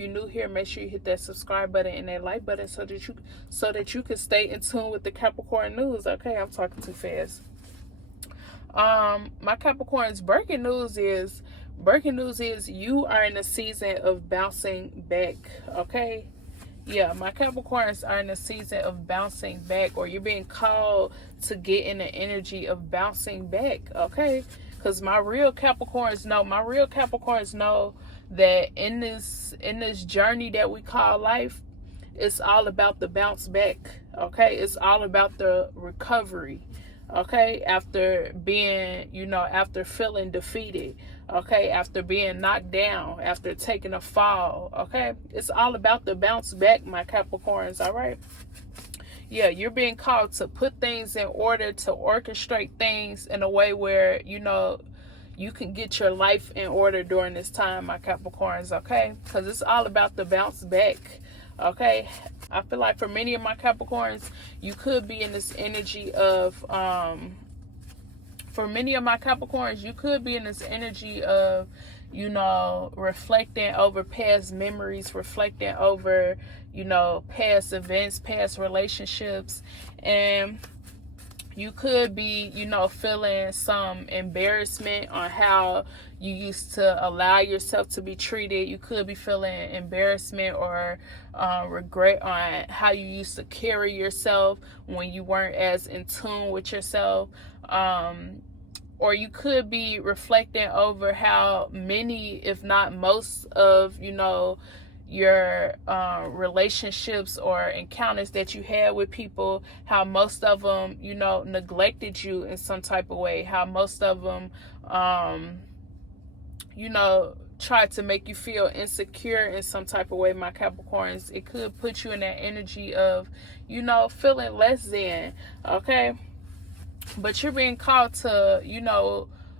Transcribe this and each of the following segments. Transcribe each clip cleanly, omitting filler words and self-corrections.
If you're new here, make sure you hit that subscribe button and that like button so that you can stay in tune with the Capricorn news. Okay, I'm talking too fast. My Capricorn's breaking news is you are in a season of bouncing back. Okay. Yeah, my Capricorns are in a season of bouncing back, or you're being called to get in the energy of bouncing back, okay? Because my real Capricorns know that in this journey that we call life, it's all about the bounce back, okay? It's all about the recovery, okay? After after feeling defeated, okay? After being knocked down, after taking a fall, okay? It's all about the bounce back, my Capricorns, all right? Yeah, you're being called to put things in order, to orchestrate things in a way where, you can get your life in order during this time, my Capricorns, okay? Because it's all about the bounce back, okay? I feel like for many of my Capricorns, you could be in this energy of, reflecting over past memories, reflecting over, past events, past relationships, and you could be, feeling some embarrassment on how you used to allow yourself to be treated. You could be feeling embarrassment or regret on how you used to carry yourself when you weren't as in tune with yourself. Or you could be reflecting over how many, if not most of, your relationships or encounters that you had with people, how most of them, neglected you in some type of way, how most of them, tried to make you feel insecure in some type of way, my Capricorns. It could put you in that energy of, feeling less than, okay? But you're being called to,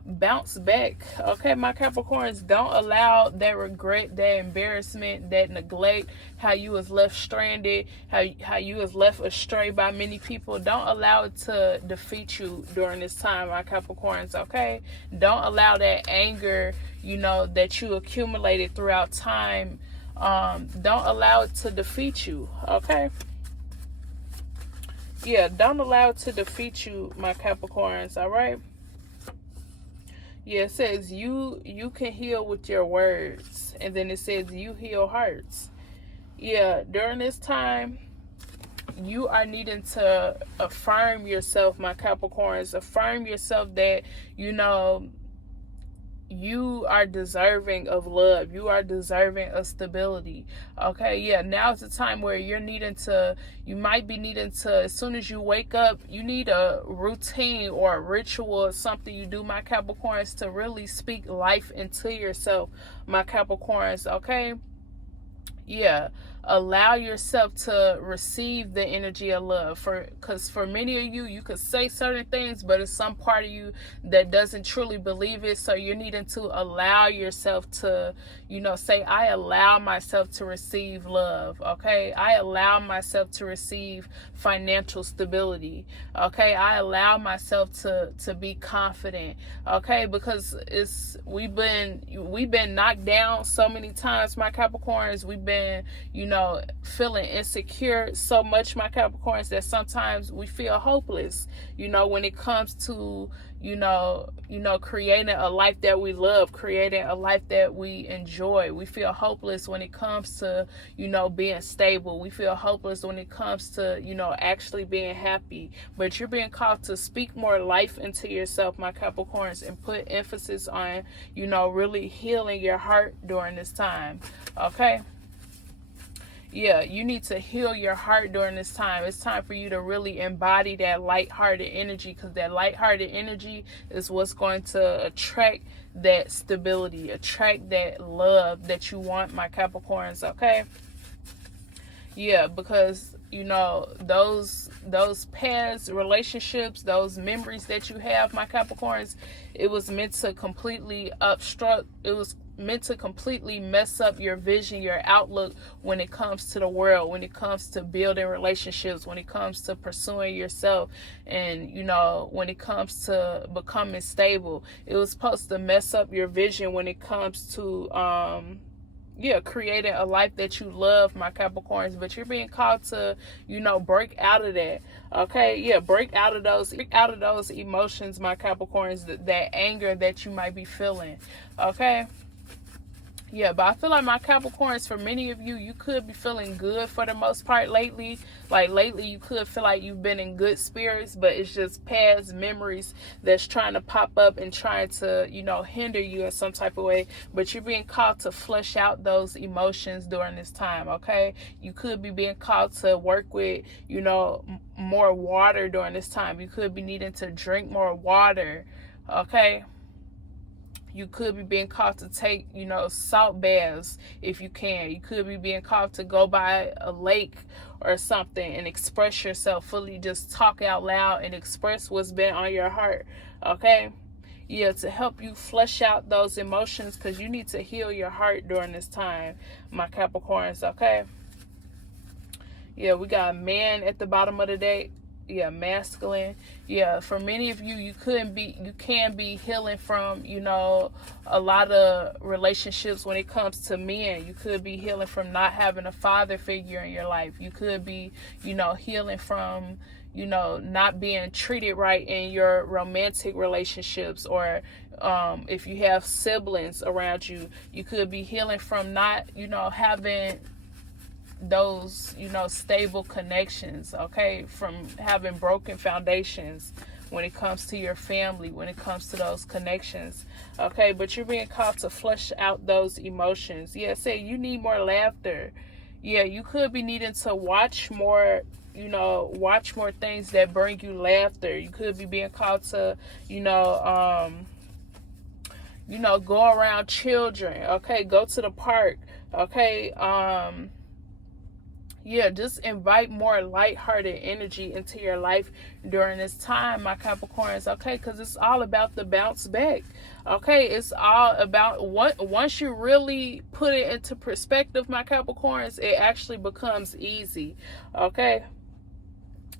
bounce back, okay, my Capricorns. Don't allow that regret, that embarrassment, that neglect, how you was left stranded, how you was left astray by many people. Don't allow it to defeat you during this time, my Capricorns, okay? Don't allow that anger, that you accumulated throughout time, don't allow it to defeat you, okay? Yeah, don't allow it to defeat you, my Capricorns, all right? Yeah, it says you can heal with your words. And then it says you heal hearts. Yeah, during this time, you are needing to affirm yourself, my Capricorns. Affirm yourself that, you are deserving of love. You are deserving of stability. Okay, yeah, now's the time where you might be needing to, as soon as you wake up, you need a routine or a ritual or something you do, my Capricorns, to really speak life into yourself, my Capricorns, okay? Yeah, allow yourself to receive the energy of love, because for many of you could say certain things, but it's some part of you that doesn't truly believe it. So you're needing to allow yourself to, say, I allow myself to receive love, okay? I allow myself to receive financial stability, okay? I allow myself to be confident, okay? Because we've been knocked down so many times, my Capricorns. We've been, feeling insecure so much, my Capricorns, that sometimes we feel hopeless, when it comes to, creating a life that we love, creating a life that we enjoy. We feel hopeless when it comes to, being stable. We feel hopeless when it comes to, actually being happy. But you're being called to speak more life into yourself, my Capricorns, and put emphasis on, really healing your heart during this time, okay? Yeah, you need to heal your heart during this time. It's time for you to really embody that lighthearted energy, because that lighthearted energy is what's going to attract that stability, attract that love that you want, my Capricorns, okay? Yeah, because, those past relationships, those memories that you have, my Capricorns, it was meant to completely meant to completely mess up your vision, your outlook when it comes to the world, when it comes to building relationships, when it comes to pursuing yourself, and, when it comes to becoming stable. It was supposed to mess up your vision when it comes to, creating a life that you love, my Capricorns. But you're being called to, break out of that. Okay, break out of those emotions, my Capricorns, that anger that you might be feeling. Okay. Yeah, but I feel like, my Capricorns, for many of you, you could be feeling good for the most part lately. Like lately, you could feel like you've been in good spirits, but it's just past memories that's trying to pop up and trying to, hinder you in some type of way. But you're being called to flush out those emotions during this time, okay? You could be being called to work with, more water during this time. You could be needing to drink more water, okay? You could be being called to take, salt baths if you can. You could be being called to go by a lake or something and express yourself fully. Just talk out loud and express what's been on your heart, okay? Yeah, to help you flush out those emotions, because you need to heal your heart during this time, my Capricorns, okay? Yeah, we got man at the bottom of the deck. Yeah, masculine. Yeah, for many of you, you can be healing from, a lot of relationships when it comes to men. You could be healing from not having a father figure in your life. You could be, healing from, not being treated right in your romantic relationships, or if you have siblings around you, you could be healing from not, having those, stable connections, okay, from having broken foundations when it comes to your family, when it comes to those connections, okay? But you're being called to flush out those emotions. Yeah, say you need more laughter. Yeah, you could be needing to watch more, watch more things that bring you laughter. You could be being called to, go around children, okay? Go to the park, okay? Yeah, just invite more lighthearted energy into your life during this time, my Capricorns, okay? Because it's all about the bounce back, okay? It's all about once you really put it into perspective, my Capricorns, it actually becomes easy, okay?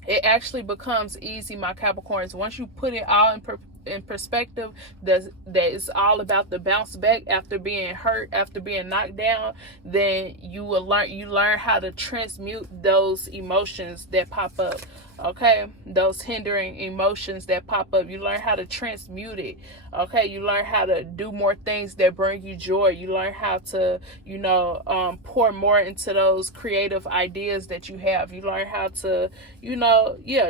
It actually becomes easy, my Capricorns. Once you put it all in perspective, that is all about the bounce back after being hurt, after being knocked down, then you learn how to transmute those emotions that pop up, okay? Those hindering emotions that pop up, you learn how to transmute it, okay? You learn how to do more things that bring you joy. You learn how to, pour more into those creative ideas that you have. You learn how to,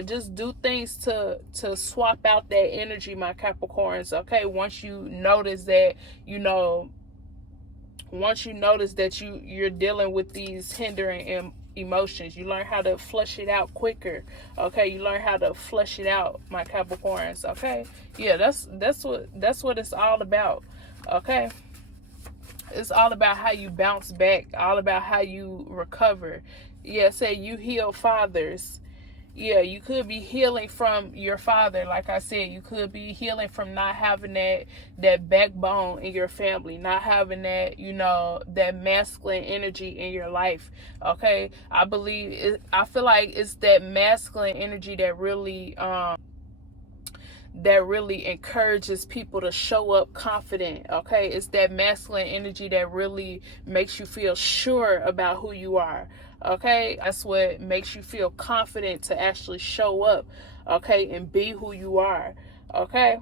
just do things to swap out that energy, my Capricorns, okay? Once you notice that, you're dealing with these hindering emotions, you learn how to flush it out quicker, okay? You learn how to flush it out, my Capricorns, okay? Yeah, that's what it's all about, okay? It's all about how you bounce back, all about how you recover. Yeah, say you heal fathers. Yeah, you could be healing from your father. Like I said, you could be healing from not having that backbone in your family, not having that, that masculine energy in your life. Okay, I feel like it's that masculine energy that really encourages people to show up confident, okay? It's that masculine energy that really makes you feel sure about who you are, okay? That's what makes you feel confident to actually show up, okay, and be who you are, okay?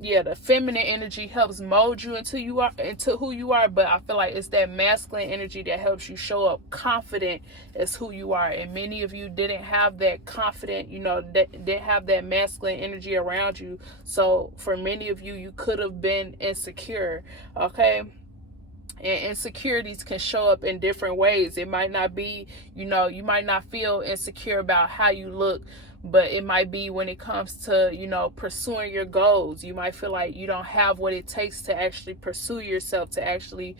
Yeah, the feminine energy helps mold you into who you are, but I feel like it's that masculine energy that helps you show up confident as who you are. And many of you didn't have that confident, didn't have that masculine energy around you. So for many of you, you could have been insecure, okay? And insecurities can show up in different ways. It might not be, you might not feel insecure about how you look, but it might be when it comes to, pursuing your goals. You might feel like you don't have what it takes to actually pursue yourself, to actually,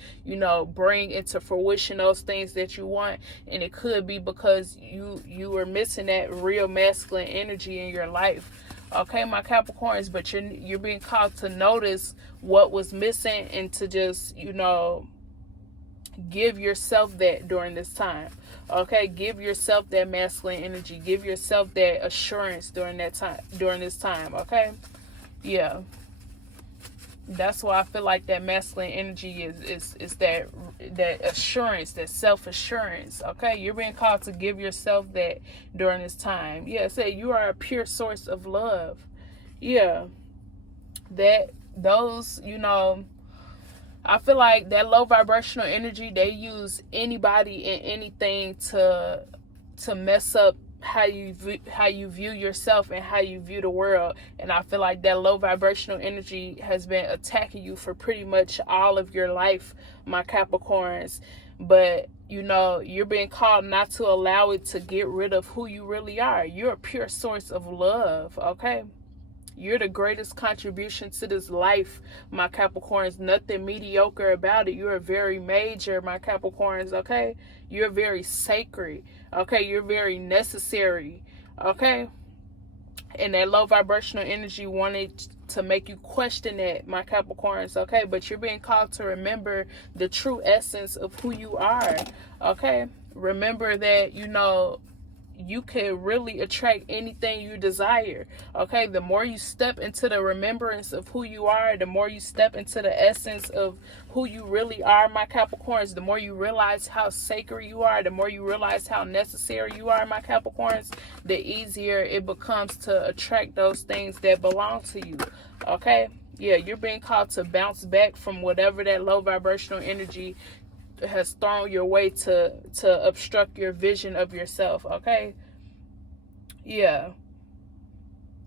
bring into fruition those things that you want. And it could be because you were missing that real masculine energy in your life. Okay, my Capricorns, but you're being called to notice what was missing and to just, give yourself that during this time. Okay, give yourself that masculine energy. Give yourself that assurance during this time. Okay, yeah. That's why I feel like that masculine energy is that assurance, that self assurance. Okay, you're being called to give yourself that during this time. Yeah, say you are a pure source of love. Yeah, that those I feel like that low vibrational energy, they use anybody and anything to mess up how you view yourself and how you view the world. And I feel like that low vibrational energy has been attacking you for pretty much all of your life, my Capricorns. But you're being called not to allow it to get rid of who you really are. You're a pure source of love, okay? You're the greatest contribution to this life, my Capricorns. Nothing mediocre about it. You're very major, my Capricorns, okay? You're very sacred, okay? You're very necessary, okay? And that low vibrational energy wanted to make you question that, my Capricorns, okay? But you're being called to remember the true essence of who you are, okay? Remember that, you can really attract anything you desire, okay? The more you step into the remembrance of who you are, the more you step into the essence of who you really are, my Capricorns, the more you realize how sacred you are, the more you realize how necessary you are, my Capricorns, the easier it becomes to attract those things that belong to you, okay? Yeah, you're being called to bounce back from whatever that low vibrational energy has thrown your way to obstruct your vision of yourself, okay? Yeah.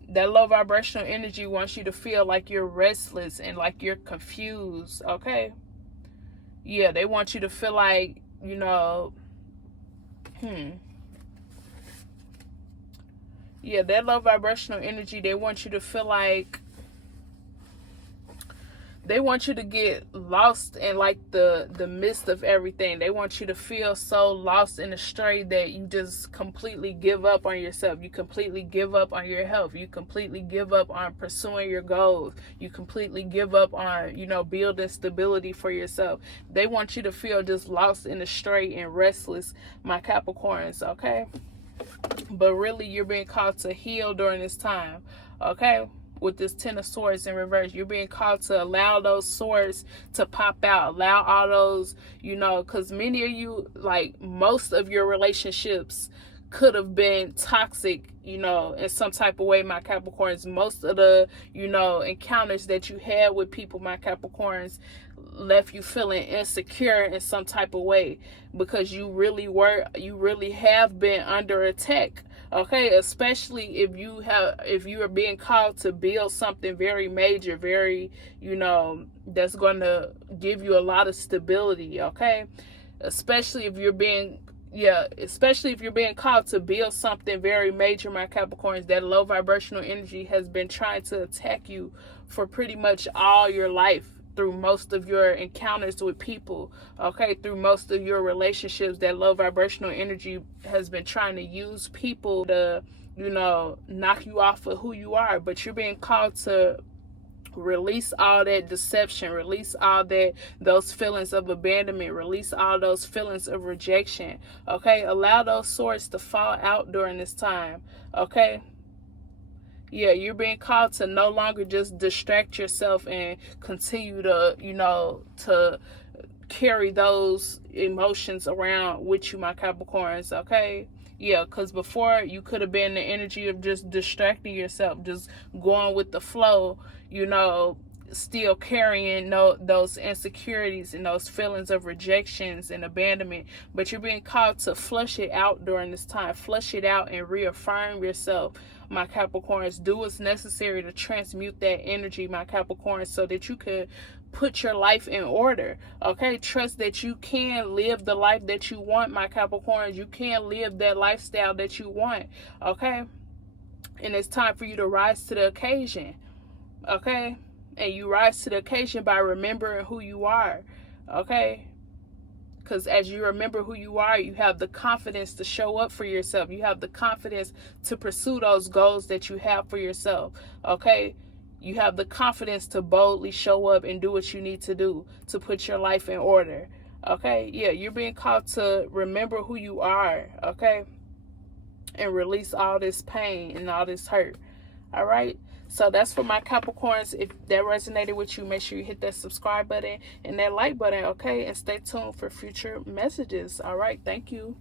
That low vibrational energy wants you to feel like you're restless and like you're confused, okay? Yeah, they want you to feel like, yeah, that low vibrational energy, they want you to feel like they want you to get lost in like the midst of everything. They want you to feel so lost and astray that you just completely give up on yourself. You completely give up on your health. You completely give up on pursuing your goals. You completely give up on, building stability for yourself. They want you to feel just lost and astray and restless, my Capricorns, okay? But really, you're being called to heal during this time, okay? With this Ten of Swords in reverse, you're being called to allow those swords to pop out. Allow all those, because many of you, like most of your relationships could have been toxic, in some type of way, my Capricorns. Most of the, encounters that you had with people, my Capricorns, left you feeling insecure in some type of way because you really have been under attack, okay? Especially if you are being called to build something very major, very, that's going to give you a lot of stability, okay? Especially if you're being called to build something very major, my Capricorns. That low vibrational energy has been trying to attack you for pretty much all your life, through most of your encounters with people, okay? Through most of your relationships, that low vibrational energy has been trying to use people to, knock you off of who you are. But you're being called to release all that deception, release all those feelings of abandonment, release all those feelings of rejection, okay? Allow those swords to fall out during this time, okay? Yeah, you're being called to no longer just distract yourself and continue to, to carry those emotions around with you, my Capricorns, okay? Yeah, because before you could have been the energy of just distracting yourself, just going with the flow, still carrying those insecurities and those feelings of rejections and abandonment. But you're being called to flush it out during this time. Flush it out and reaffirm yourself, my Capricorns. Do what's necessary to transmute that energy, my Capricorns, so that you could put your life in order, okay? Trust that you can live the life that you want, my Capricorns. You can live that lifestyle that you want, okay? And it's time for you to rise to the occasion, okay? And you rise to the occasion by remembering who you are, okay? Because as you remember who you are, you have the confidence to show up for yourself. You have the confidence to pursue those goals that you have for yourself, okay? You have the confidence to boldly show up and do what you need to do to put your life in order, okay? Yeah, you're being called to remember who you are, okay? And release all this pain and all this hurt, all right? So that's for my Capricorns. If that resonated with you, make sure you hit that subscribe button and that like button, okay? And stay tuned for future messages. All right, thank you.